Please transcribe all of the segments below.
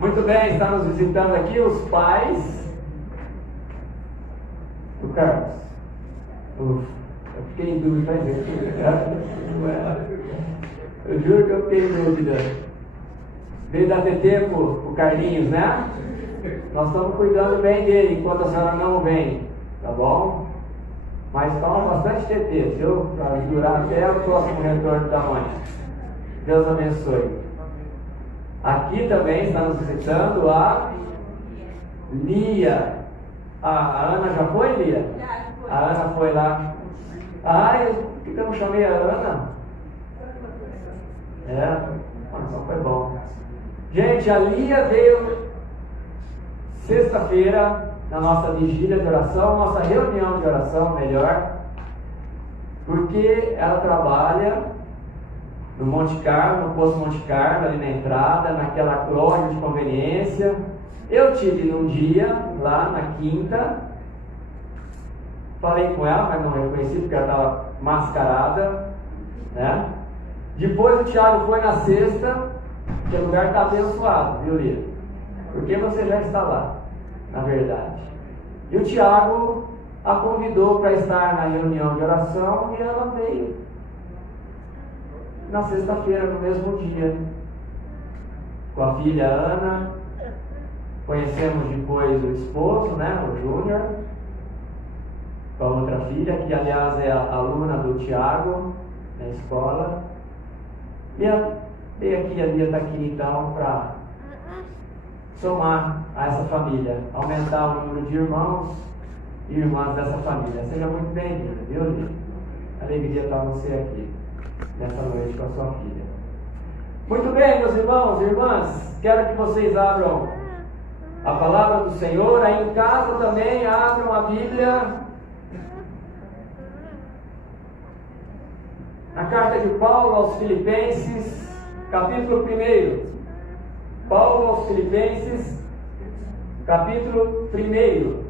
Muito bem, está nos visitando aqui os pais do Carlos. Eu fiquei em dúvida, eu juro que eu fiquei em dúvida. Veio dar TT pro Carlinhos, né? Nós estamos cuidando bem dele enquanto a senhora não vem, tá bom? Mas toma bastante TT, viu? Para durar até o próximo retorno da mãe. Deus abençoe. Aqui também está nos visitando a Lia. A Ana já foi, Lia? A Ana foi lá. Por que eu não chamei a Ana? Só foi bom. Gente, a Lia veio sexta-feira na nossa vigília de oração, nossa reunião de oração, melhor, porque ela trabalha no Monte Carlo, no posto Monte Carlo, ali na entrada, naquela loja de conveniência. Eu tive num dia, lá na quinta, falei com ela, mas não reconheci porque ela estava mascarada, né? Depois o Thiago foi na sexta, que o lugar está abençoado, viu, Lia? Porque você já está lá, na verdade. E o Thiago a convidou para estar na reunião de oração e ela veio na sexta-feira, no mesmo dia, com a filha Ana. Conhecemos depois o esposo, né, o Júnior, com a outra filha, que aliás é a aluna do Thiago na escola. E veio aqui, a Lia está aqui então para somar a essa família, aumentar o número de irmãos e irmãs dessa família. Seja muito bem-vinda, viu, Lia? Alegria estar você aqui nessa noite com a sua filha. Muito bem, meus irmãos e irmãs, quero que vocês abram a palavra do Senhor. Aí em casa também abram a Bíblia na carta de Paulo aos Filipenses, capítulo 1. Paulo aos Filipenses, capítulo 1.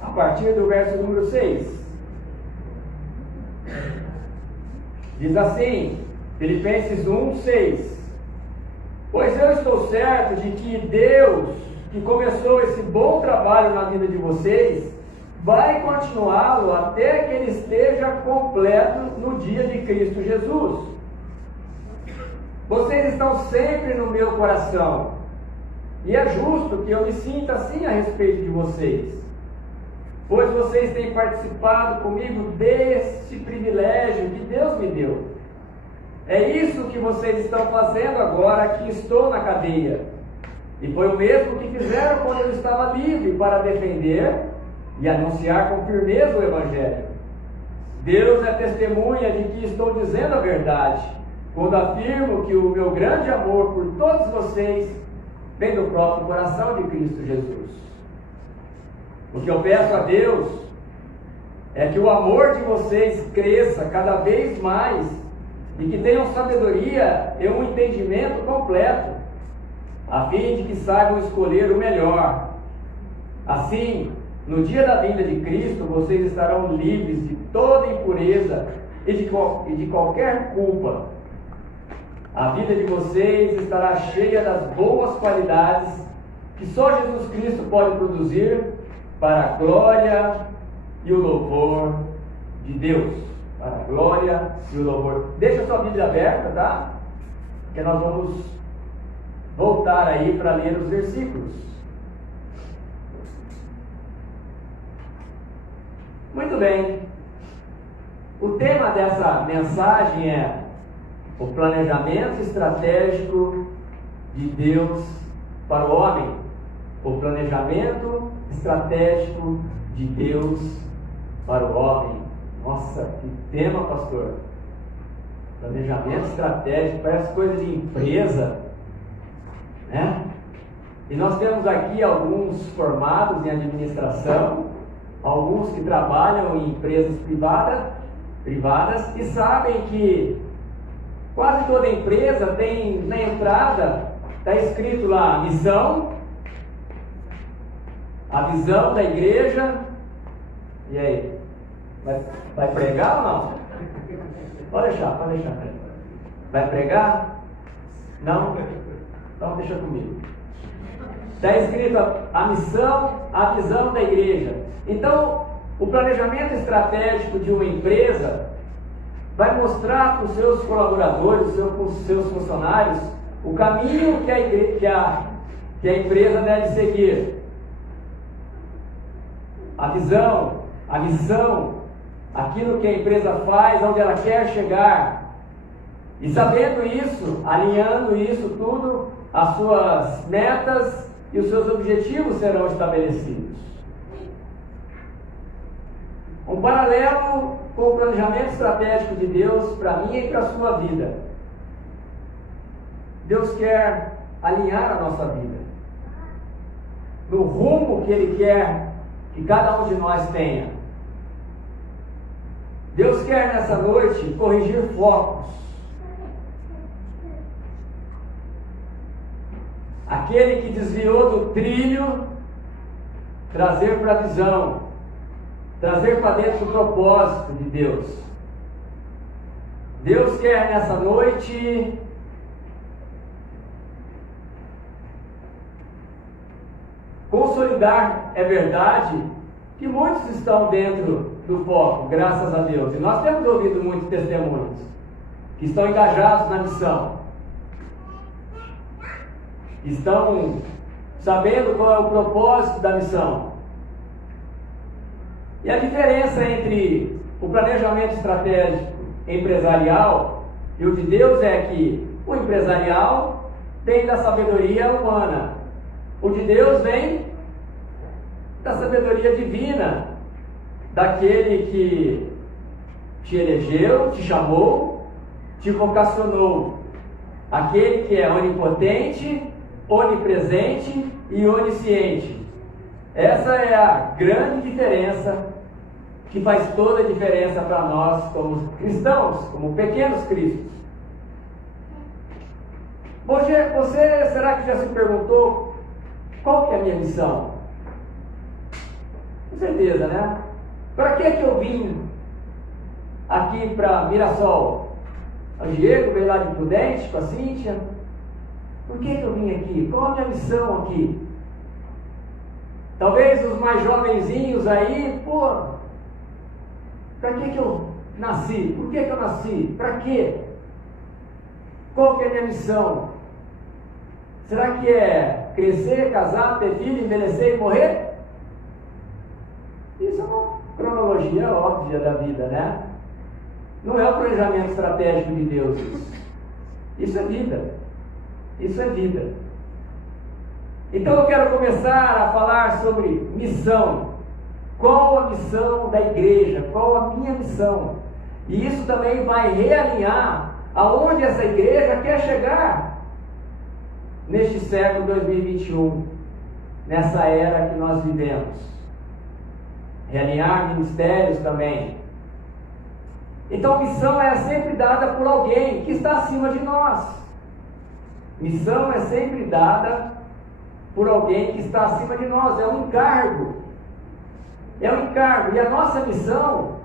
A partir do verso número 6. Diz assim, Filipenses 1:6. Pois eu estou certo de que Deus, que começou esse bom trabalho na vida de vocês, vai continuá-lo até que ele esteja completo no dia de Cristo Jesus. Vocês estão sempre no meu coração, e é justo que eu me sinta assim a respeito de vocês, pois vocês têm participado comigo desse privilégio que Deus me deu. É isso que vocês estão fazendo agora que estou na cadeia. E foi o mesmo que fizeram quando eu estava livre para defender e anunciar com firmeza o Evangelho. Deus é testemunha de que estou dizendo a verdade, quando afirmo que o meu grande amor por todos vocês vem do próprio coração de Cristo Jesus. O que eu peço a Deus é que o amor de vocês cresça cada vez mais e que tenham sabedoria e um entendimento completo, a fim de que saibam escolher o melhor. Assim, no dia da vinda de Cristo, vocês estarão livres de toda impureza e de qualquer culpa. A vida de vocês estará cheia das boas qualidades que só Jesus Cristo pode produzir para a glória e o louvor de Deus. Para a glória e o louvor. Deixa a sua Bíblia aberta, tá? Que nós vamos voltar aí para ler os versículos. Muito bem. O tema dessa mensagem é o planejamento estratégico de Deus para o homem. O planejamento estratégico de Deus para o homem. Nossa, que tema, pastor. Planejamento estratégico, parece coisa de empresa, né? E nós temos aqui alguns formados em administração, alguns que trabalham em empresas privadas e sabem que quase toda empresa tem na entrada está escrito lá, missão, a visão da igreja. E aí? Vai pregar ou não? Pode deixar. Vai pregar? Não? Então deixa comigo. Está escrito a missão, a visão da igreja. Então, o planejamento estratégico de uma empresa vai mostrar para os seus colaboradores, para os seus funcionários, o caminho que a empresa deve seguir. A visão, a missão, aquilo que a empresa faz, onde ela quer chegar. E sabendo isso, alinhando isso tudo, as suas metas e os seus objetivos serão estabelecidos. Um paralelo com o planejamento estratégico de Deus para mim e para a sua vida. Deus quer alinhar a nossa vida no rumo que Ele quer que cada um de nós tenha. Deus quer nessa noite corrigir focos. Aquele que desviou do trilho, trazer para a visão, trazer para dentro do propósito de Deus. Deus quer nessa noite consolidar, é verdade, que muitos estão dentro do foco, graças a Deus. E nós temos ouvido muitos testemunhos que estão engajados na missão. Estão sabendo qual é o propósito da missão. E a diferença entre o planejamento estratégico empresarial e o de Deus é que o empresarial vem da sabedoria humana. O de Deus vem da sabedoria divina, daquele que te elegeu, te chamou, te vocacionou. Aquele que é onipotente, onipresente e onisciente. Essa é a grande diferença que faz toda a diferença para nós como cristãos, como pequenos cristos. Você será que já se perguntou qual que é a minha missão? Com certeza, né? Para que eu vim aqui para Mirassol? O Diego veio lá de Prudente com a Cíntia. Por que eu vim aqui? Qual a minha missão aqui? Talvez os mais jovenzinhos aí, para que eu nasci? Por que eu nasci? Para quê? Qual que é a minha missão? Será que é crescer, casar, ter filho, envelhecer e morrer? Isso é uma cronologia óbvia da vida, né? Não é o planejamento estratégico de Deus isso. Isso é vida. Isso é vida. Então eu quero começar a falar sobre missão. Qual a missão da igreja? Qual a minha missão? E isso também vai realinhar aonde essa igreja quer chegar neste século 2021, nessa era que nós vivemos. Realinhar ministérios também. Então missão é sempre dada por alguém que está acima de nós. Missão é sempre dada por alguém que está acima de nós. É um encargo. É um encargo. E a nossa missão,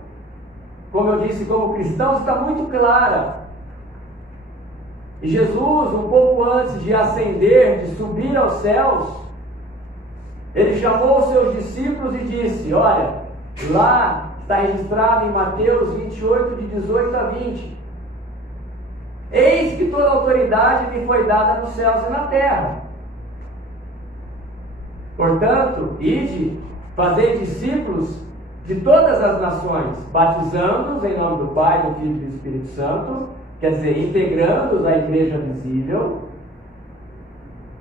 como eu disse, como cristãos, está muito clara. E Jesus, um pouco antes de ascender, de subir aos céus, ele chamou os seus discípulos e disse: olha, lá está registrado em Mateus 28, de 18 a 20. Eis que toda autoridade me foi dada nos céus e na terra. Portanto, ide, fazei discípulos de todas as nações, batizando-os em nome do Pai, do Filho e do Espírito Santo, quer dizer, integrando-os à igreja visível,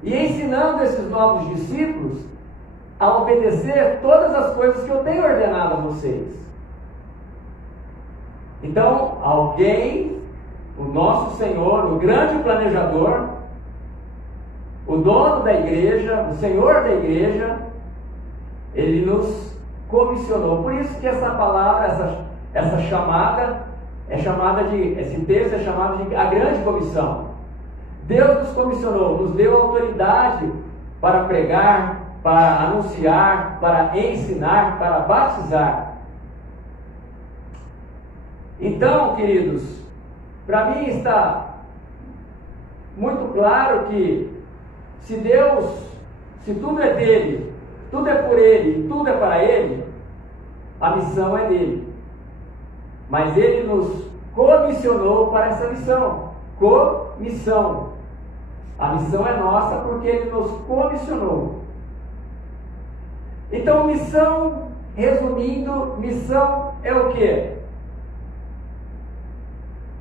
e ensinando esses novos discípulos a obedecer todas as coisas que eu tenho ordenado a vocês. Então, alguém, o nosso Senhor, o grande planejador, o dono da igreja, o Senhor da igreja, ele nos comissionou. Por isso que essa palavra, essa chamada, esse texto é chamado de a grande comissão. Deus nos comissionou, nos deu autoridade para pregar, para anunciar, para ensinar, para batizar. Então, queridos, para mim está muito claro que se tudo é dele, tudo é por ele e tudo é para ele, a missão é dele. Mas ele nos comissionou para essa missão. Comissão. A missão é nossa porque ele nos comissionou. Então, missão, resumindo, missão é o quê?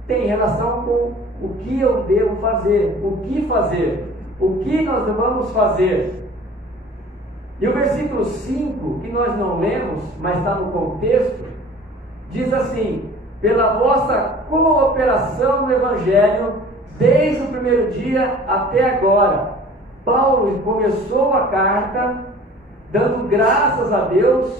Tem relação com o que eu devo fazer, o que nós vamos fazer. E o versículo 5, que nós não lemos, mas está no contexto, diz assim: pela vossa cooperação no Evangelho, desde o primeiro dia até agora. Paulo começou a carta dando graças a Deus.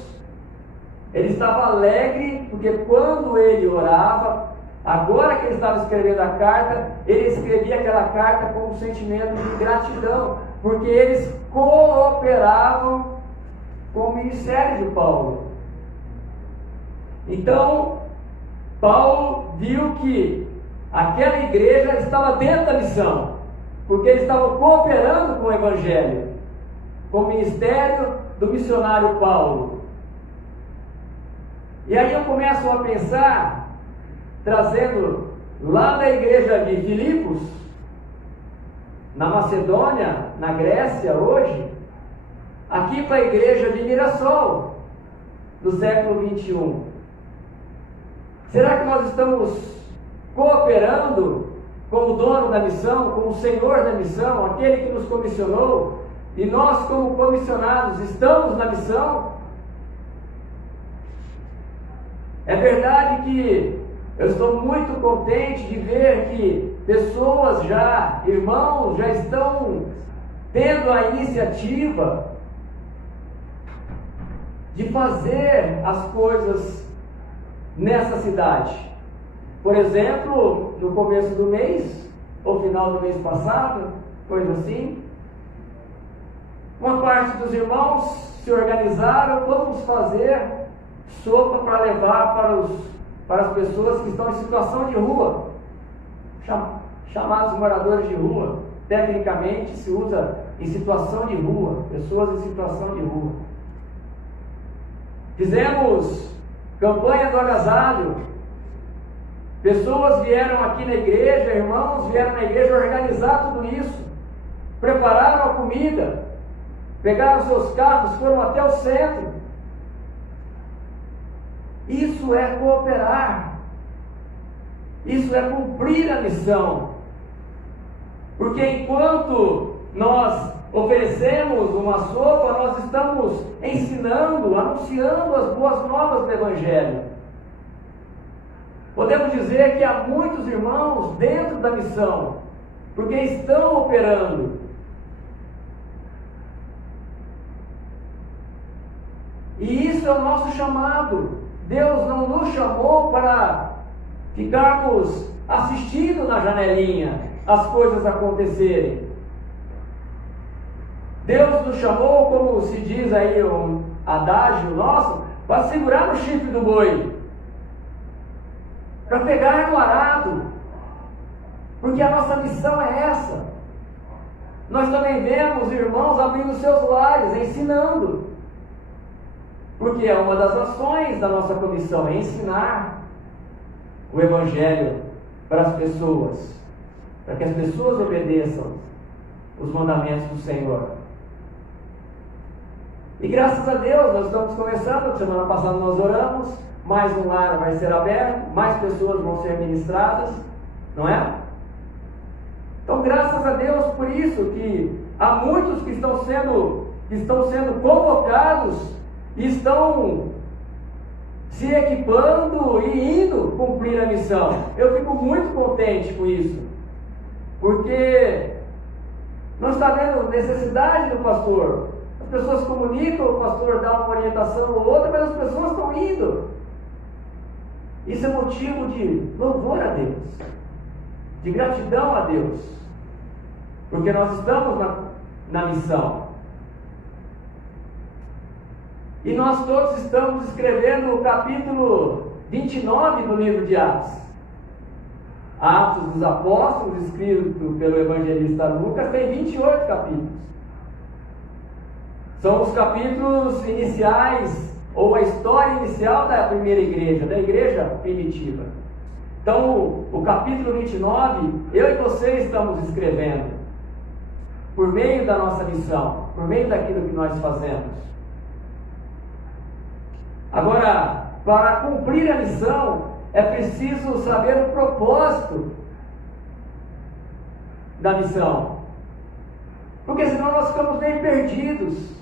Ele estava alegre, porque quando ele orava, agora que ele estava escrevendo a carta, ele escrevia aquela carta com um sentimento de gratidão, porque eles cooperavam com o ministério de Paulo. Então, Paulo viu que aquela igreja estava dentro da missão, porque eles estavam cooperando com o Evangelho, com o ministério do missionário Paulo. E aí eu começo a pensar, trazendo lá da igreja de Filipos, na Macedônia, na Grécia hoje, aqui para a igreja de Mirassol, do século 21. Será que nós estamos cooperando com o dono da missão, com o Senhor da missão, aquele que nos comissionou, e nós como comissionados estamos na missão? É verdade que eu estou muito contente de ver que pessoas já, irmãos, já estão tendo a iniciativa de fazer as coisas nessa cidade. Por exemplo, no começo do mês, ou final do mês passado, coisa assim, uma parte dos irmãos se organizaram: vamos fazer sopa para levar para as pessoas que estão em situação de rua, chamados moradores de rua. Tecnicamente se usa em situação de rua, pessoas em situação de rua. Fizemos campanha do agasalho. Pessoas vieram aqui na igreja, irmãos vieram na igreja organizar tudo isso, prepararam a comida, pegaram seus carros, foram até o centro. Isso é cooperar, isso é cumprir a missão, porque enquanto nós oferecemos uma sopa, nós estamos ensinando, anunciando as boas novas do Evangelho. Podemos dizer que há muitos irmãos dentro da missão, porque estão operando. E isso é o nosso chamado. Deus não nos chamou para ficarmos assistindo na janelinha as coisas acontecerem. Deus nos chamou, como se diz aí um adágio nosso, para segurar no chifre do boi, para pegar no arado, porque a nossa missão é essa. Nós também vemos irmãos abrindo seus lares, ensinando, porque é uma das ações da nossa comissão, é ensinar o Evangelho para as pessoas, para que as pessoas obedeçam os mandamentos do Senhor. E graças a Deus nós estamos começando. Semana passada nós oramos, mais um lar vai ser aberto, mais pessoas vão ser ministradas, não é? Então graças a Deus por isso que há muitos que estão sendo convocados e estão se equipando e indo cumprir a missão. Eu fico muito contente com isso, porque não está vendo necessidade do pastor. As pessoas comunicam, o pastor dá uma orientação ou outra, mas as pessoas estão indo. Isso é motivo de louvor a Deus, de gratidão a Deus. Porque nós estamos na missão. E nós todos estamos escrevendo o capítulo 29 do livro de Atos. Atos dos Apóstolos, escrito pelo evangelista Lucas, tem 28 capítulos. São os capítulos iniciais, ou a história inicial da primeira igreja, da igreja primitiva. Então, o capítulo 29, eu e você estamos escrevendo, por meio da nossa missão, por meio daquilo que nós fazemos. Agora, para cumprir a missão, é preciso saber o propósito da missão. Porque senão nós ficamos meio perdidos.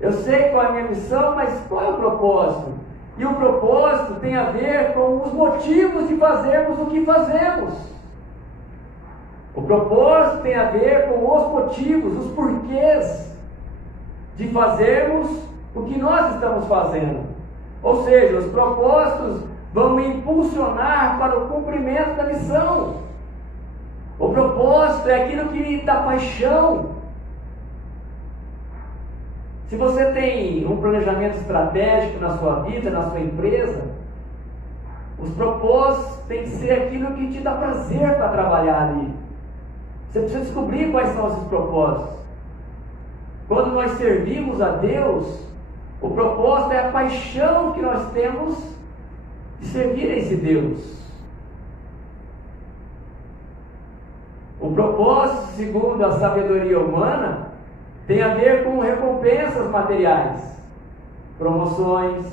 Eu sei qual é a minha missão, mas qual é o propósito? E o propósito tem a ver com os motivos de fazermos o que fazemos. O propósito tem a ver com os motivos, os porquês de fazermos o que nós estamos fazendo. Ou seja, os propósitos vão me impulsionar para o cumprimento da missão. O propósito é aquilo que me dá paixão. Se você tem um planejamento estratégico na sua vida, na sua empresa, os propósitos têm que ser aquilo que te dá prazer para trabalhar ali. Você precisa descobrir quais são esses propósitos. Quando nós servimos a Deus, o propósito é a paixão que nós temos de servir a esse Deus. O propósito, segundo a sabedoria humana, tem a ver com recompensas materiais, promoções,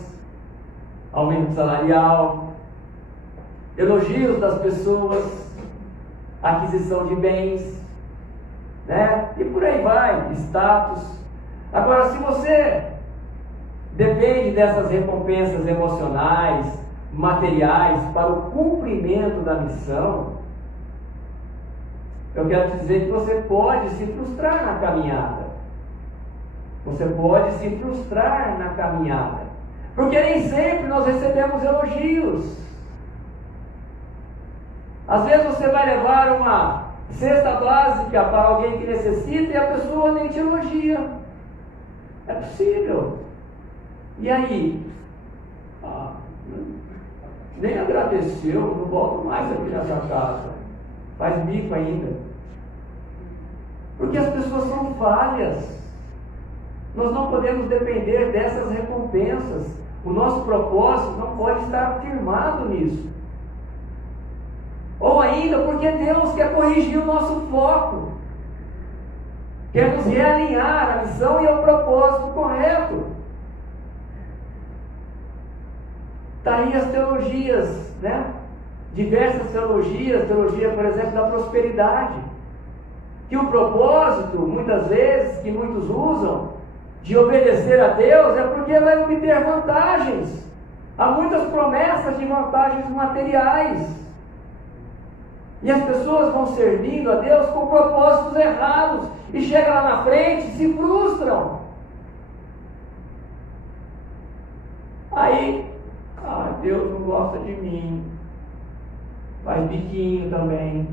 aumento salarial, elogios das pessoas, aquisição de bens, né? E por aí vai, status. Agora, se você depende dessas recompensas emocionais, materiais, para o cumprimento da missão, eu quero te dizer que você pode se frustrar na caminhada. Você pode se frustrar na caminhada. Porque nem sempre nós recebemos elogios. Às vezes você vai levar uma cesta básica para alguém que necessita e a pessoa nem te elogia. É possível. E aí? Nem agradeceu, não volto mais aqui nessa casa. Faz bico ainda. Porque as pessoas são falhas. Nós não podemos depender dessas recompensas. O nosso propósito não pode estar firmado nisso. Ou ainda porque Deus quer corrigir o nosso foco. Quer nos realinhar à missão e ao propósito correto. Está aí as teologias, né? Diversas teologias, teologia, por exemplo, da prosperidade. Que o propósito, muitas vezes, que muitos usam, de obedecer a Deus, é porque vai obter vantagens. Há muitas promessas de vantagens materiais. E as pessoas vão servindo a Deus com propósitos errados. E chegam lá na frente e se frustram. Aí, Deus não gosta de mim. Faz biquinho também.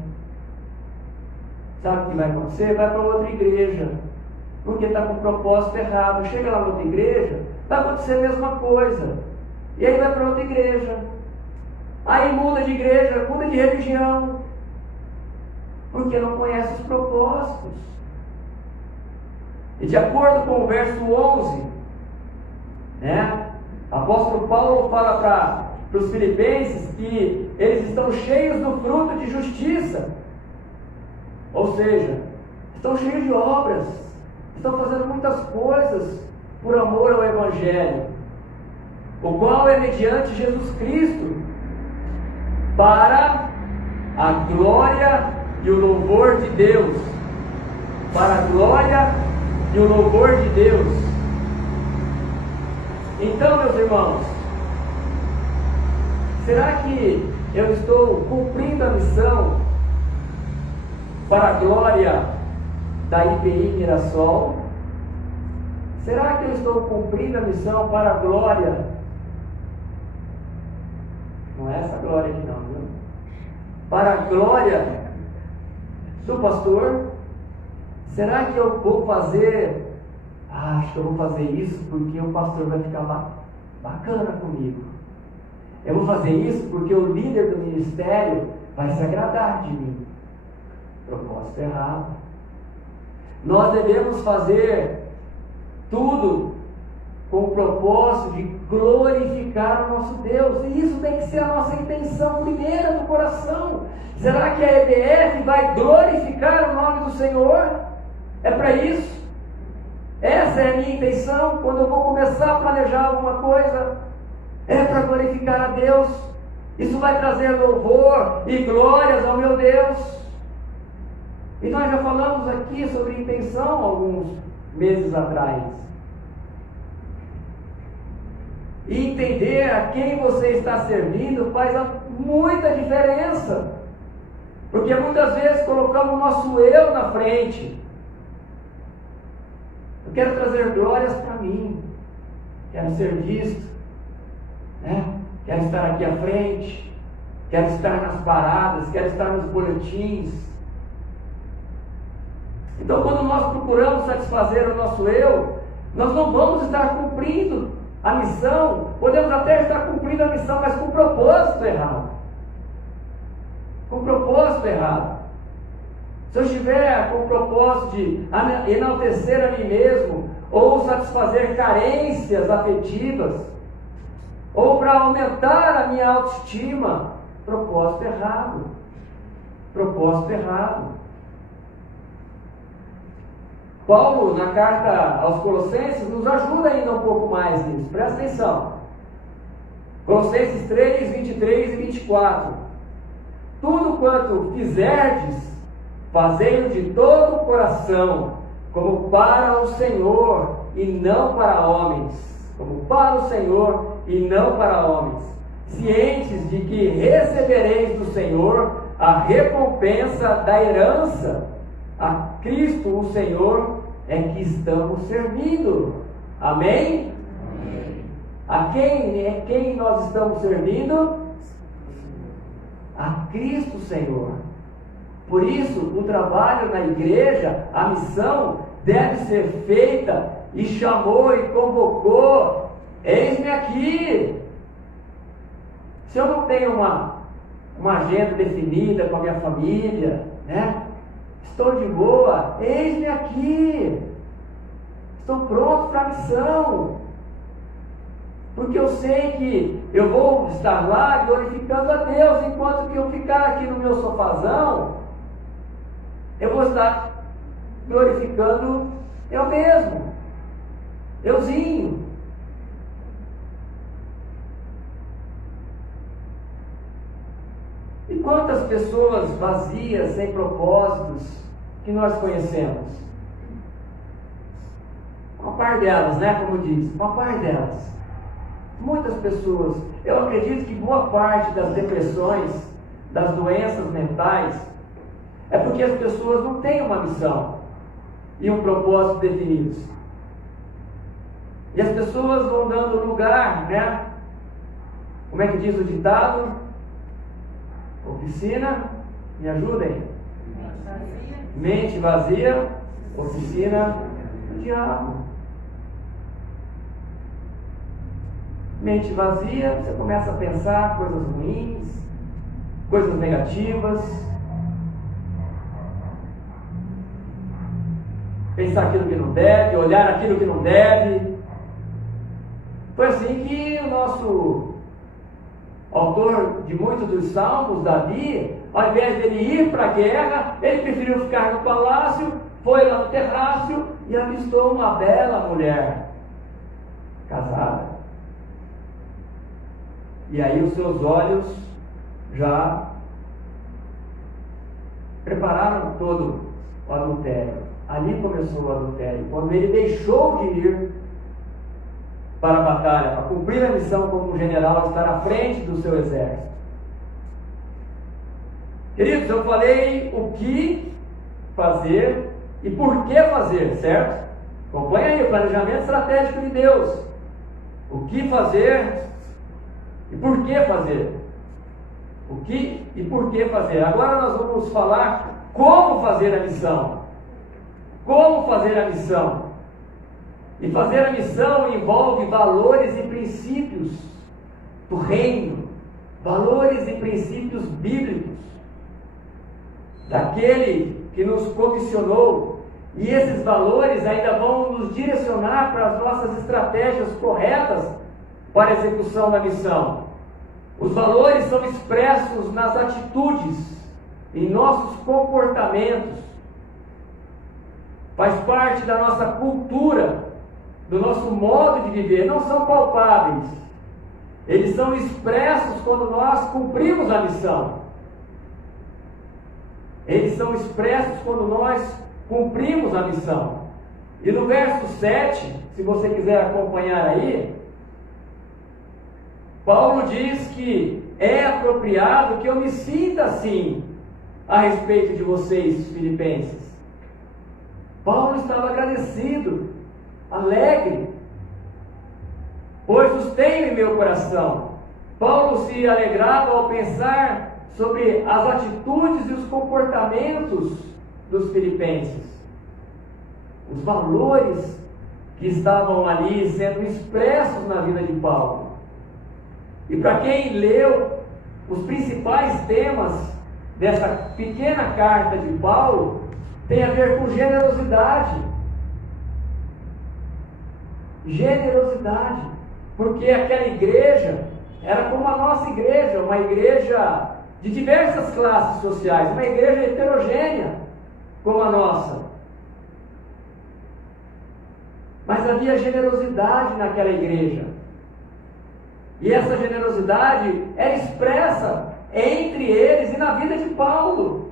Sabe o que vai acontecer? Vai para outra igreja. Porque está com o propósito errado. Chega lá na outra igreja, vai acontecer a mesma coisa. E aí vai para outra igreja. Aí muda de igreja, muda de religião. Porque não conhece os propósitos. E de acordo com o verso 11, né, o apóstolo Paulo fala para os filipenses que eles estão cheios do fruto de justiça. Ou seja, estão cheios de obras. Estão fazendo muitas coisas por amor ao Evangelho, o qual é mediante Jesus Cristo, para a glória e o louvor de Deus. Para a glória e o louvor de Deus. Então, meus irmãos, será que eu estou cumprindo a missão para a glória da IPI Mirassol? Será que eu estou cumprindo a missão para a glória? Não é essa glória aqui não, viu? Para a glória do pastor? Será que eu vou fazer? Acho que eu vou fazer isso porque o pastor vai ficar bacana comigo. Eu vou fazer isso porque o líder do ministério vai se agradar de mim. Propósito errado. Nós devemos fazer tudo com o propósito de glorificar o nosso Deus. E isso tem que ser a nossa intenção primeira do coração. Será que a EBF vai glorificar o nome do Senhor? É para isso? Essa é a minha intenção quando eu vou começar a planejar alguma coisa. É para glorificar a Deus. Isso vai trazer louvor e glórias ao meu Deus. E nós já falamos aqui sobre intenção alguns meses atrás. E entender a quem você está servindo faz muita diferença. Porque muitas vezes colocamos o nosso eu na frente. Eu quero trazer glórias para mim. Quero ser visto. Né? Quero estar aqui à frente. Quero estar nas paradas. Quero estar nos boletins. Então, quando nós procuramos satisfazer o nosso eu, nós não vamos estar cumprindo a missão. Podemos até estar cumprindo a missão, mas com propósito errado. Com propósito errado. Se eu estiver com o propósito de enaltecer a mim mesmo, ou satisfazer carências afetivas, ou para aumentar a minha autoestima, propósito errado. Propósito errado. Paulo, na carta aos Colossenses, nos ajuda ainda um pouco mais nisso. Presta atenção. Colossenses 3, 23 e 24. Tudo quanto fizerdes, fazei-o de todo o coração, como para o Senhor e não para homens. Como para o Senhor e não para homens. Cientes de que recebereis do Senhor a recompensa da herança. A Cristo, o Senhor, é que estamos servindo. Amém? Amém. A quem nós estamos servindo? A Cristo, Senhor. Por isso, o trabalho na igreja, a missão, deve ser feita, e chamou e convocou: eis-me aqui. Se eu não tenho uma agenda definida com a minha família, né? Estou de boa, eis-me aqui. Estou pronto para a missão. Porque eu sei que eu vou estar lá glorificando a Deus. Enquanto que eu ficar aqui no meu sofazão, eu vou estar glorificando eu mesmo. Euzinho. E quantas pessoas vazias, sem propósitos, que nós conhecemos? Uma par delas, né? Como diz, uma par delas. Muitas pessoas. Eu acredito que boa parte das depressões, das doenças mentais, é porque as pessoas não têm uma missão e um propósito definidos. E as pessoas vão dando lugar, né? Como é que diz o ditado? Oficina, me ajudem. Mente vazia, oficina do diabo. Mente vazia, você começa a pensar coisas ruins, coisas negativas, pensar aquilo que não deve, olhar aquilo que não deve. Foi assim que o nosso autor de muitos dos salmos, Davi, ao invés dele ir para a guerra, ele preferiu ficar no palácio, foi lá no terraço e avistou uma bela mulher casada. E aí os seus olhos já prepararam todo o adultério. Ali começou o adultério. Quando ele deixou de ir para a batalha, para cumprir a missão como general, estar à frente do seu exército. Queridos, eu falei o que fazer e por que fazer, certo? Acompanha aí o planejamento estratégico de Deus. O que fazer e por que fazer. O que e por que fazer. Agora nós vamos falar como fazer a missão. Como fazer a missão? E fazer a missão envolve valores e princípios do reino, valores e princípios bíblicos, daquele que nos comissionou. E esses valores ainda vão nos direcionar para as nossas estratégias corretas para a execução da missão. Os valores são expressos nas atitudes, em nossos comportamentos. Faz parte da nossa cultura, do nosso modo de viver. Não são palpáveis. Eles são expressos quando nós cumprimos a missão. Eles são expressos quando nós cumprimos a missão. E no verso 7, se você quiser acompanhar aí, Paulo diz que é apropriado que eu me sinta assim a respeito de vocês, filipenses. Paulo estava agradecido, alegre, pois os tenho em meu coração. Paulo se alegrava ao pensar sobre as atitudes e os comportamentos dos filipenses, os valores que estavam ali sendo expressos na vida de Paulo. E para quem leu os principais temas dessa pequena carta de Paulo, tem a ver com generosidade. Generosidade, porque aquela igreja era como a nossa igreja, uma igreja de diversas classes sociais, uma igreja heterogênea como a nossa. Mas havia generosidade naquela igreja. E essa generosidade era expressa entre eles e na vida de Paulo.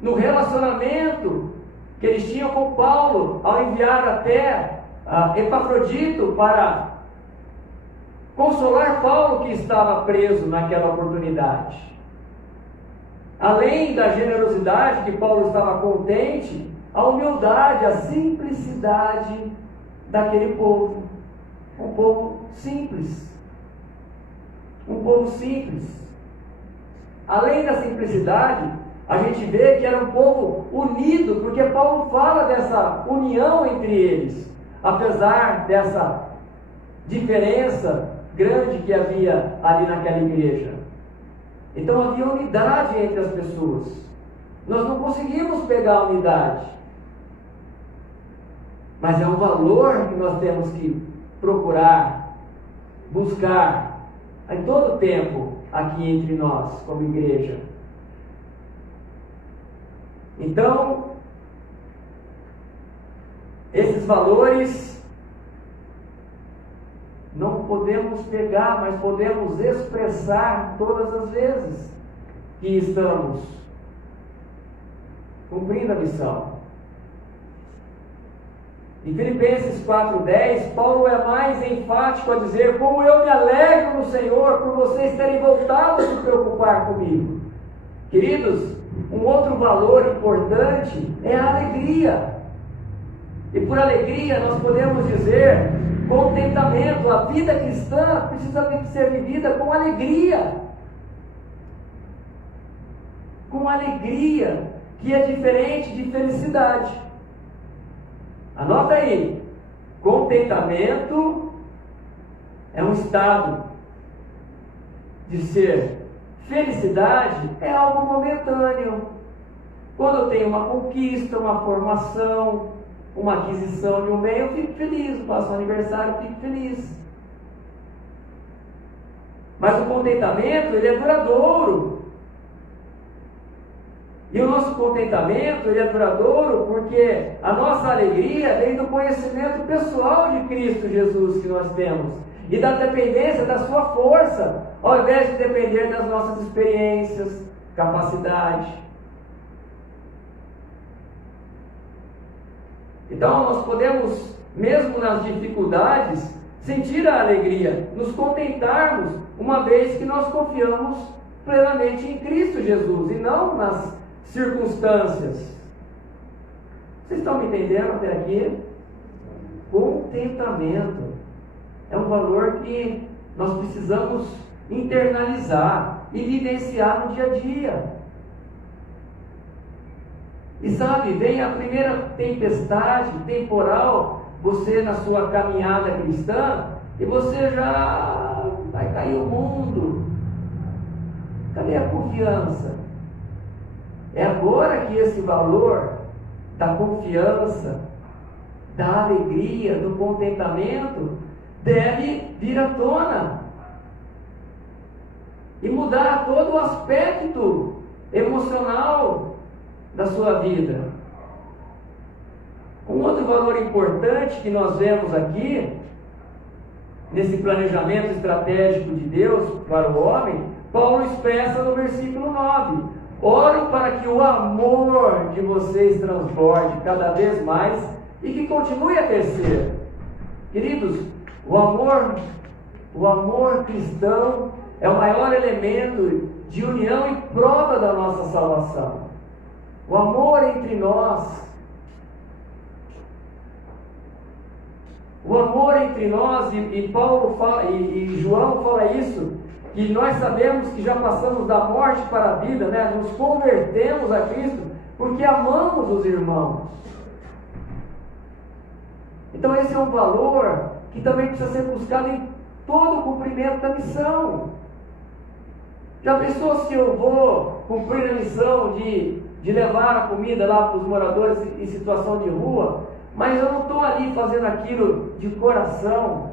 No relacionamento que eles tinham com Paulo, ao enviar até Epafrodito para consolar Paulo, que estava preso naquela oportunidade. Além da generosidade, que Paulo estava contente, a humildade, a simplicidade daquele povo. Um povo simples. Um povo simples. Além da simplicidade, a gente vê que era um povo unido, porque Paulo fala dessa união entre eles, apesar dessa diferença grande que havia ali naquela igreja. Então havia unidade entre as pessoas. Nós não conseguimos pegar a unidade, mas é um valor que nós temos que procurar, buscar em todo o tempo aqui entre nós, como igreja. Então, esses valores não podemos pegar, mas podemos expressar todas as vezes que estamos cumprindo a missão. Em Filipenses 4,10, Paulo é mais enfático a dizer: como eu me alegro no Senhor por vocês terem voltado a se preocupar comigo. Queridos, um outro valor importante é a alegria. E por alegria nós podemos dizer contentamento. A vida cristã precisa ser vivida com alegria. Com alegria, que é diferente de felicidade. Anota aí, contentamento é um estado de ser. Felicidade é algo momentâneo. Quando eu tenho uma conquista, uma formação, uma aquisição de um bem, eu fico feliz. Passo um aniversário, eu fico feliz. Mas o contentamento, ele é duradouro. E o nosso contentamento, ele é duradouro porque a nossa alegria vem do conhecimento pessoal de Cristo Jesus que nós temos. E da dependência da sua força, ao invés de depender das nossas experiências, capacidade. Então nós podemos, mesmo nas dificuldades, sentir a alegria, nos contentarmos, uma vez que nós confiamos plenamente em Cristo Jesus, e não nas circunstâncias. Vocês estão me entendendo até aqui? Contentamento é um valor que nós precisamos internalizar e vivenciar no dia a dia. E sabe, vem a primeira tempestade temporal, você na sua caminhada cristã, e você já vai cair o mundo. Cadê a confiança? É agora que esse valor da confiança, da alegria, do contentamento deve vir à tona e mudar todo o aspecto emocional da sua vida. Um outro valor importante que nós vemos aqui, nesse planejamento estratégico de Deus para o homem, Paulo expressa no versículo 9: oro para que o amor de vocês transborde cada vez mais e que continue a crescer. Queridos, o amor cristão é o maior elemento de união e prova da nossa salvação. O amor entre nós. O amor entre nós, e Paulo fala, e João fala isso, que nós sabemos que já passamos da morte para a vida, né? Nos convertemos a Cristo porque amamos os irmãos. Então esse é um valor que também precisa ser buscado em todo o cumprimento da missão. Já pensou se eu vou cumprir a missão de levar a comida lá para os moradores em situação de rua, mas eu não estou ali fazendo aquilo de coração?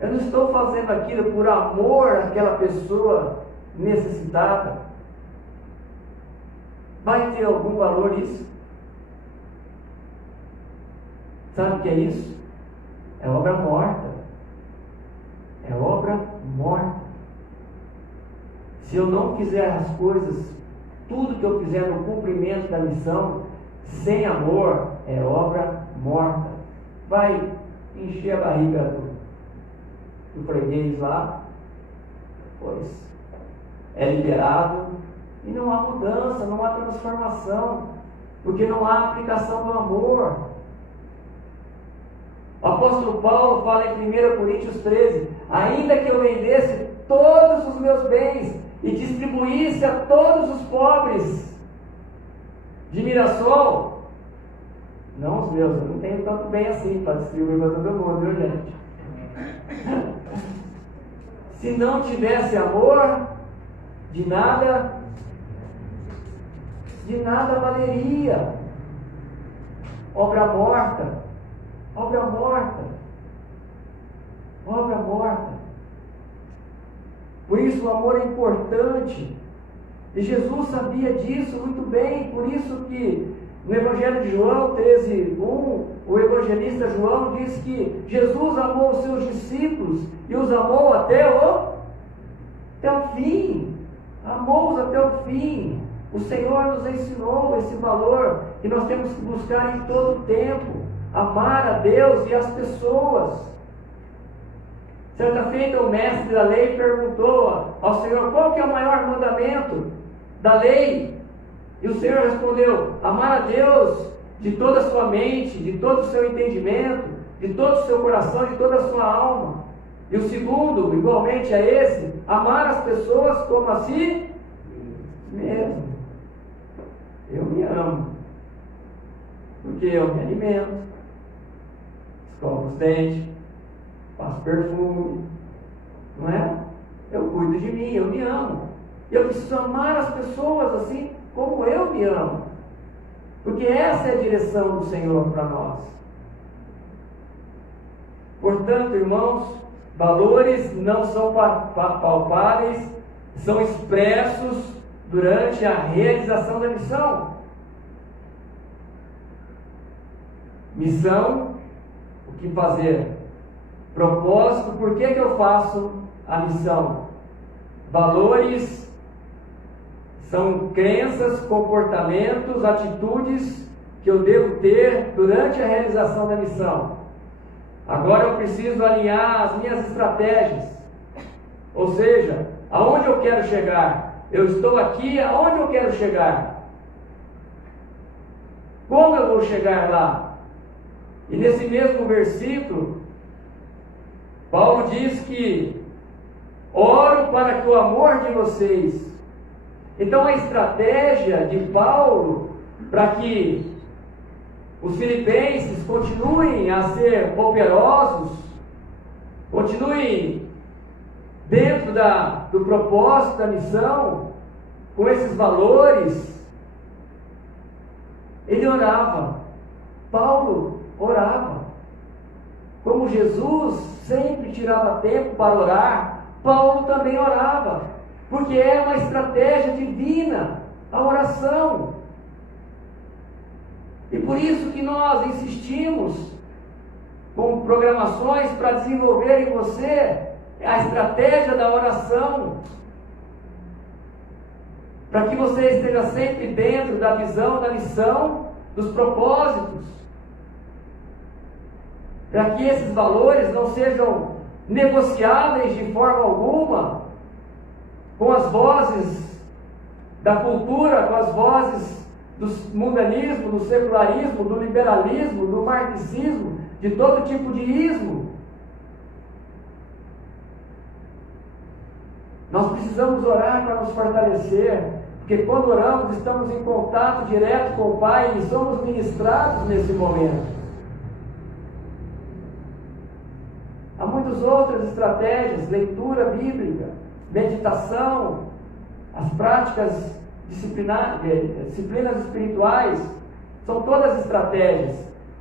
Eu não estou fazendo aquilo por amor àquela pessoa necessitada? Vai ter algum valor isso? Sabe o que é isso? É obra morta. É obra morta. Se eu não fizer as coisas, tudo que eu fizer no cumprimento da missão, sem amor, é obra morta. Vai encher a barriga do freguês lá, pois é liberado, e não há mudança, não há transformação, porque não há aplicação do amor. O apóstolo Paulo fala em 1 Coríntios 13: ainda que eu vendesse todos os meus bens e distribuísse a todos os pobres de Mirassol, não os meus, eu não tenho tanto bem assim para distribuir para todo mundo, viu, gente? Se não tivesse amor, de nada valeria. Obra morta. Obra morta. Obra morta. Por isso o amor é importante. E Jesus sabia disso muito bem. Por isso que no Evangelho de João 13:1, o evangelista João diz que Jesus amou os seus discípulos e os amou até o fim. Amou-os até o fim. O Senhor nos ensinou esse valor que nós temos que buscar em todo o tempo. Amar a Deus e as pessoas. Certa feita o mestre da lei perguntou ao Senhor: qual que é o maior mandamento da lei? E o Senhor respondeu: amar a Deus de toda a sua mente, de todo o seu entendimento, de todo o seu coração, de toda a sua alma. E o segundo, igualmente a esse, amar as pessoas como a si mesmo. Eu me amo, porque eu me alimento, escovo os dentes, faço perfume, não é? Eu cuido de mim, eu me amo. Eu preciso amar as pessoas assim como eu me amo, porque essa é a direção do Senhor para nós. Portanto, irmãos, valores não são palpáveis, são expressos durante a realização da missão. Missão, o que fazer? Propósito, por que eu faço a missão? Valores são crenças, comportamentos, atitudes que eu devo ter durante a realização da missão. Agora eu preciso alinhar as minhas estratégias. Ou seja, aonde eu quero chegar? Eu estou aqui, aonde eu quero chegar? Como eu vou chegar lá? E nesse mesmo versículo, Paulo diz que oro para que o amor de vocês. Então a estratégia de Paulo para que os filipenses continuem a ser operosos, continuem dentro do propósito da missão, com esses valores, ele orava. Paulo orava. Como Jesus sempre tirava tempo para orar, Paulo também orava, porque é uma estratégia divina, a oração. E por isso que nós insistimos com programações para desenvolver em você a estratégia da oração, para que você esteja sempre dentro da visão, da missão, dos propósitos, para que esses valores não sejam negociáveis de forma alguma com as vozes da cultura, com as vozes do mundanismo, do secularismo, do liberalismo, do marxismo, de todo tipo de ismo. Nós precisamos orar para nos fortalecer, porque quando oramos estamos em contato direto com o Pai e somos ministrados nesse momento. Há muitas outras estratégias: leitura bíblica, meditação, as práticas disciplinas espirituais, são todas estratégias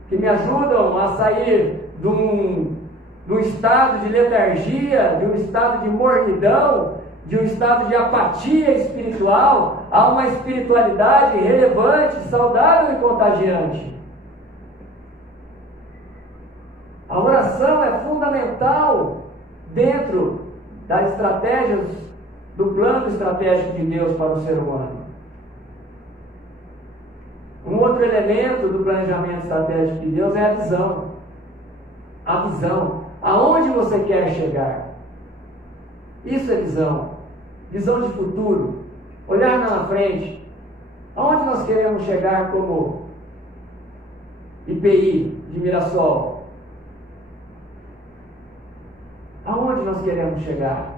que me ajudam a sair de um estado de letargia, de um estado de mornidão, de um estado de apatia espiritual, a uma espiritualidade relevante, saudável e contagiante. A oração é fundamental dentro das estratégias, do plano estratégico de Deus para o ser humano. Um outro elemento do planejamento estratégico de Deus é a visão. A visão. Aonde você quer chegar? Isso é visão. Visão de futuro. Olhar lá na frente. Aonde nós queremos chegar como IPI de Mirassol? Aonde nós queremos chegar?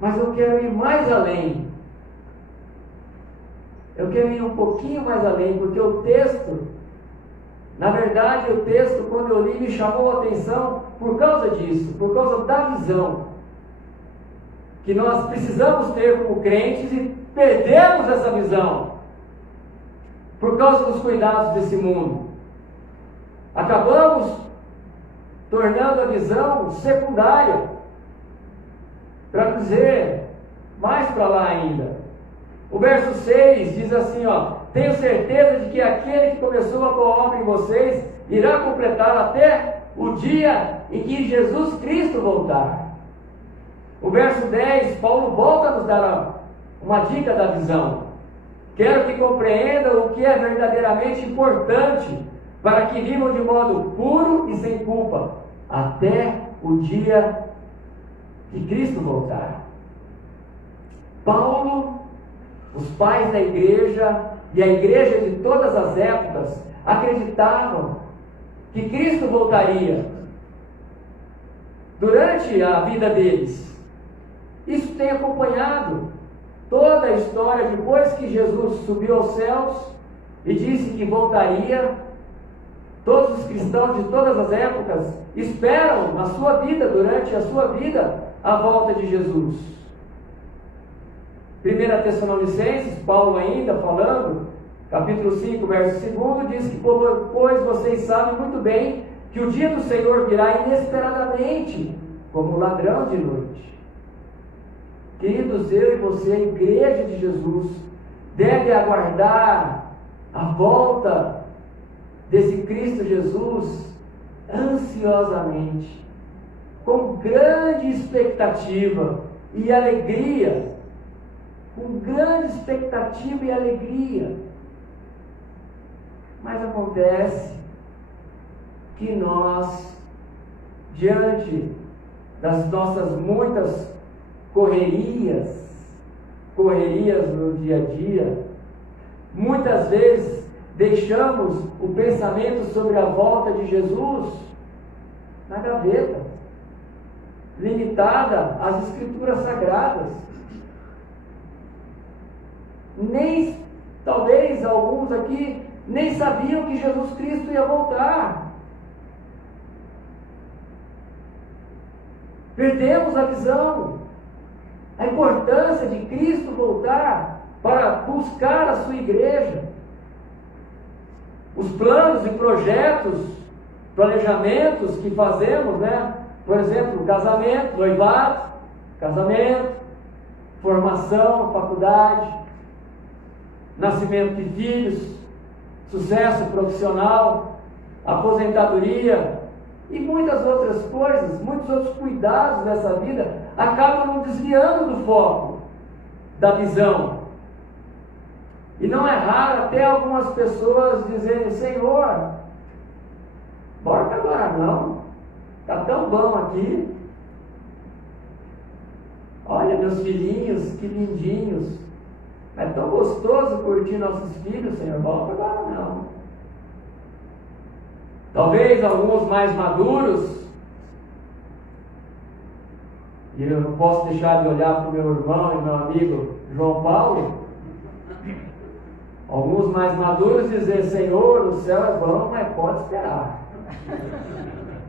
Mas eu quero ir mais além. Eu quero ir um pouquinho mais além, porque o texto, na verdade, o texto, quando eu li, me chamou a atenção por causa disso, por causa da visão que nós precisamos ter como crentes e perdemos essa visão por causa dos cuidados desse mundo. Acabamos tornando a visão secundária, para dizer mais para lá ainda. O verso 6 diz assim, tenho certeza de que aquele que começou a boa obra em vocês irá completar até o dia em que Jesus Cristo voltar. O verso 10, Paulo volta a nos dar uma dica da visão. Quero que compreendam o que é verdadeiramente importante, para que vivam de modo puro e sem culpa, até o dia de Cristo voltar. Paulo, os pais da igreja e a igreja de todas as épocas acreditavam que Cristo voltaria durante a vida deles. Isso tem acompanhado toda a história depois que Jesus subiu aos céus e disse que voltaria. Todos os cristãos de todas as épocas esperam na sua vida, durante a sua vida, a volta de Jesus. 1 Tessalonicenses, Paulo ainda falando, capítulo 5, verso 2, diz que pois vocês sabem muito bem que o dia do Senhor virá inesperadamente, como ladrão de noite. Queridos, eu e você, a igreja de Jesus, deve aguardar a volta desse Cristo Jesus ansiosamente, com grande expectativa e alegria, com grande expectativa e alegria. Mas acontece que nós, diante das nossas muitas correrias no dia a dia, muitas vezes deixamos o pensamento sobre a volta de Jesus na gaveta. limitada às Escrituras Sagradas. Nem, talvez alguns aqui, nem sabiam que Jesus Cristo ia voltar. Perdemos a visão, a importância de Cristo voltar para buscar a sua igreja. Os planos e projetos, planejamentos que fazemos, né? Por exemplo, casamento, noivado, casamento, formação, faculdade, nascimento de filhos, sucesso profissional, aposentadoria e muitas outras coisas, muitos outros cuidados dessa vida acabam nos desviando do foco, da visão. E não é raro até algumas pessoas dizerem: Senhor, volta agora não, está tão bom aqui, olha meus filhinhos, que lindinhos, é tão gostoso curtir nossos filhos, Senhor, volta agora não. Talvez alguns mais maduros, e eu não posso deixar de olhar para o meu irmão e meu amigo João Paulo, alguns mais maduros dizer: Senhor, o céu é bom, mas pode esperar.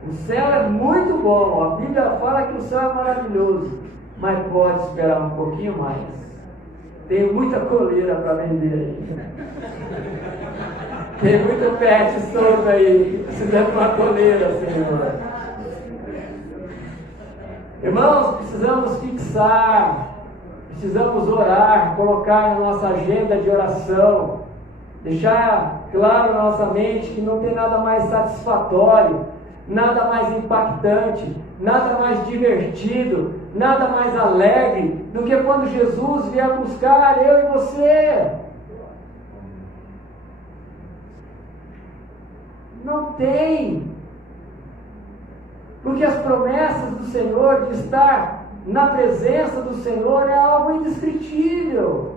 O céu é muito bom, a Bíblia fala que o céu é maravilhoso, mas pode esperar um pouquinho mais. Tenho muita coleira para vender aí. Tem muito pet solto aí, precisando de uma coleira, Senhor. Irmãos, precisamos fixar, precisamos orar, colocar na nossa agenda de oração, deixar claro na nossa mente que não tem nada mais satisfatório, nada mais impactante, nada mais divertido, nada mais alegre do que quando Jesus vier buscar eu e você. Não tem. Porque as promessas do Senhor de estar na presença do Senhor é algo indescritível.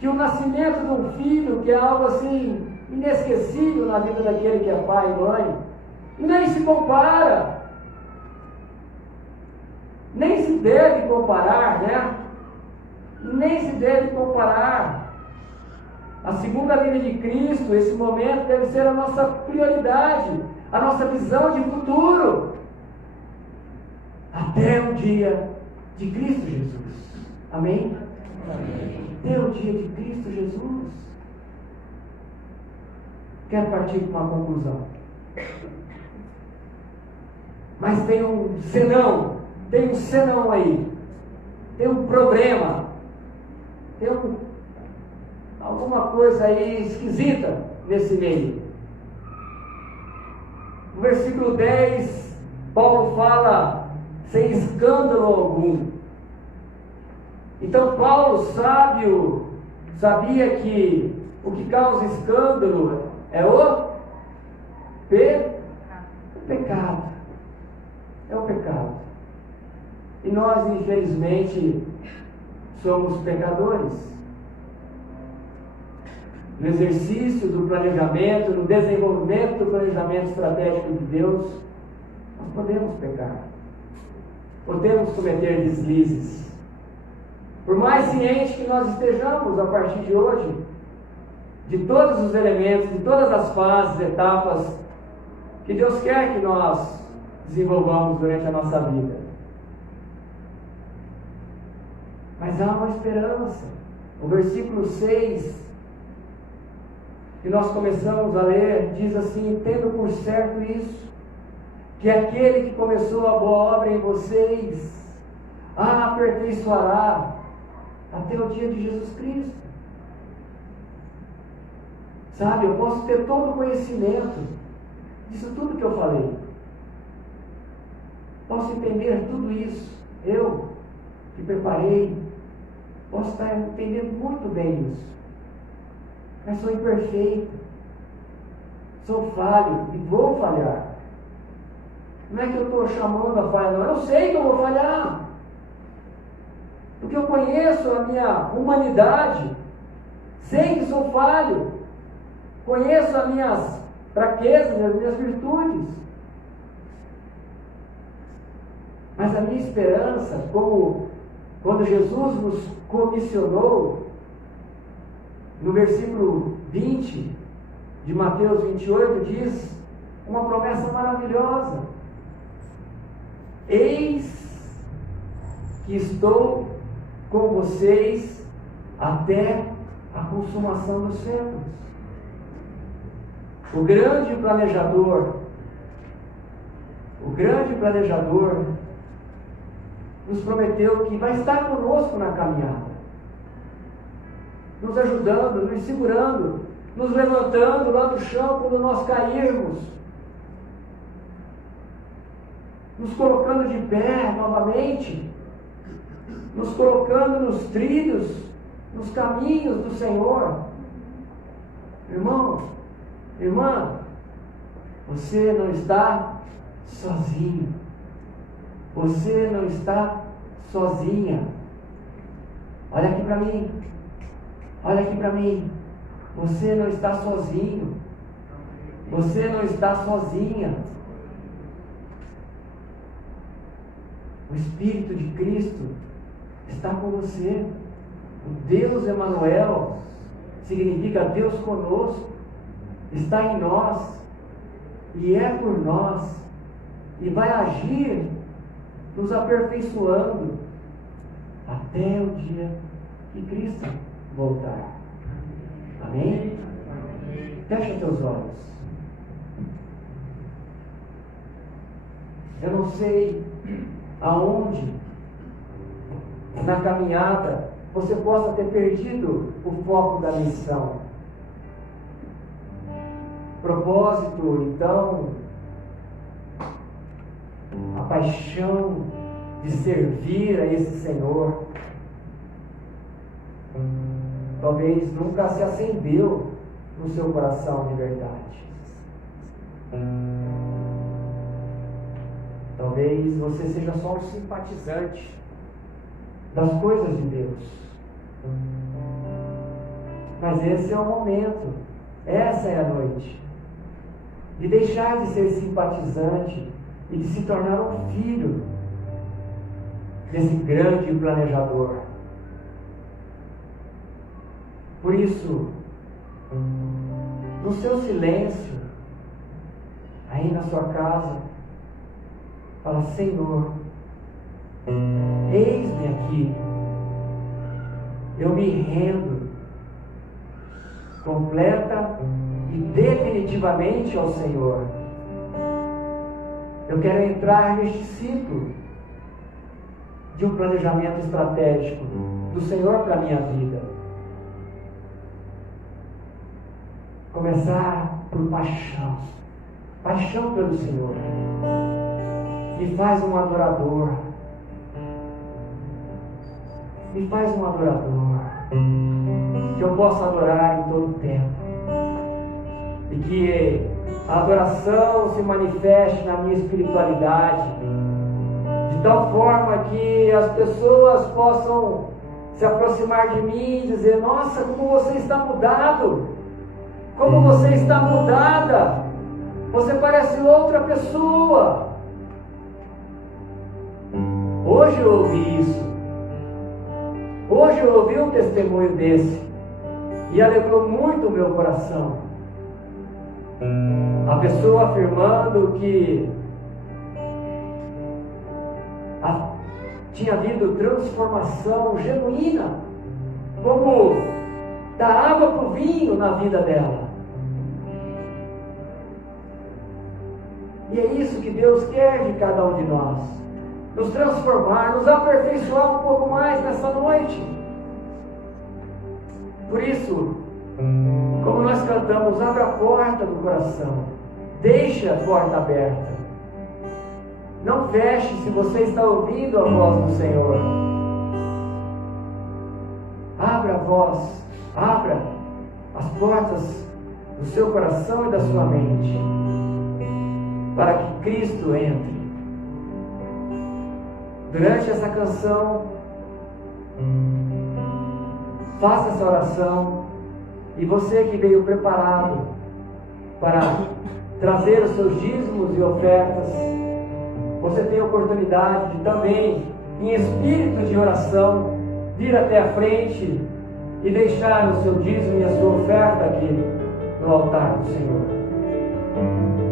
Que o nascimento de um filho, que é algo assim inesquecível na vida daquele que é pai e mãe, nem se compara. Nem se deve comparar, né? Nem se deve comparar. A segunda vinda de Cristo, esse momento deve ser a nossa prioridade, a nossa visão de futuro, até o dia de Cristo Jesus. Amém? Amém. Até o dia de Cristo Jesus. Quero partir para uma conclusão. Mas tem um senão aí, tem um problema, tem alguma coisa aí esquisita nesse meio. No versículo 10, Paulo fala: sem escândalo algum. Então Paulo, sábio, sabia que o que causa escândalo é o pecado. É o pecado. E nós, infelizmente, somos pecadores. No exercício do planejamento, no desenvolvimento do planejamento estratégico de Deus, nós podemos pecar. Podemos cometer deslizes. Por mais ciente que nós estejamos a partir de hoje, de todos os elementos, de todas as fases, etapas que Deus quer que nós desenvolvamos durante a nossa vida. Mas há uma esperança. O versículo 6, que nós começamos a ler, diz assim: tendo por certo isso, que aquele que começou a boa obra em vocês a aperfeiçoará até o dia de Jesus Cristo. Sabe, eu posso ter todo o conhecimento disso tudo que eu falei, posso entender tudo isso, eu que preparei, posso estar entendendo muito bem isso, mas sou imperfeito, sou falho e vou falhar. Não é que eu estou chamando a falha, não. Eu sei que eu vou falhar, porque eu conheço a minha humanidade, sei que sou falho, conheço as minhas fraquezas e as minhas virtudes. Mas a minha esperança, como quando Jesus nos comissionou, no versículo 20 de Mateus 28, diz uma promessa maravilhosa: eis que estou com vocês até a consumação dos séculos. O grande planejador nos prometeu que vai estar conosco na caminhada, nos ajudando, nos segurando, nos levantando lá do chão quando nós cairmos, nos colocando de pé novamente, nos colocando nos trilhos, nos caminhos do Senhor. Irmão, irmã, você não está sozinho. Você não está sozinha. Olha aqui para mim. Olha aqui para mim. Você não está sozinho. Você não está sozinha. O Espírito de Cristo está com você. O Deus Emanuel significa Deus conosco. Está em nós. E é por nós. E vai agir nos aperfeiçoando até o dia que Cristo voltar. Amém? Fecha teus olhos. Eu não sei aonde na caminhada você possa ter perdido o foco da missão. Propósito, então, a paixão de servir a esse Senhor talvez nunca se acendeu no seu coração de verdade. Talvez você seja só um simpatizante das coisas de Deus. Mas esse é o momento, essa é a noite de deixar de ser simpatizante e de se tornar um filho desse grande planejador. Por isso, no seu silêncio, aí na sua casa, fala: Senhor, eis-me aqui, eu me rendo completa e definitivamente ao Senhor. Eu quero entrar neste ciclo de um planejamento estratégico do Senhor para a minha vida. Começar por paixão. Paixão pelo Senhor. Me faz um adorador. Me faz um adorador. Que eu possa adorar em todo o tempo. E que a adoração se manifeste na minha espiritualidade, de tal forma que as pessoas possam se aproximar de mim e dizer: nossa, como você está mudado, como você está mudada, você parece outra pessoa. Hoje eu ouvi isso, hoje eu ouvi um testemunho desse, e alegrou muito o meu coração. A pessoa afirmando que tinha havido transformação genuína, como da água para o vinho na vida dela. E é isso que Deus quer de cada um de nós: nos transformar, nos aperfeiçoar um pouco mais nessa noite. Por isso, como nós cantamos, abra a porta do coração, deixe a porta aberta, não feche se você está ouvindo a voz do Senhor. Abra a voz, abra as portas do seu coração e da sua mente, para que Cristo entre. Durante essa canção, faça essa oração. E você que veio preparado para trazer os seus dízimos e ofertas, você tem a oportunidade de também, em espírito de oração, vir até a frente e deixar o seu dízimo e a sua oferta aqui no altar do Senhor.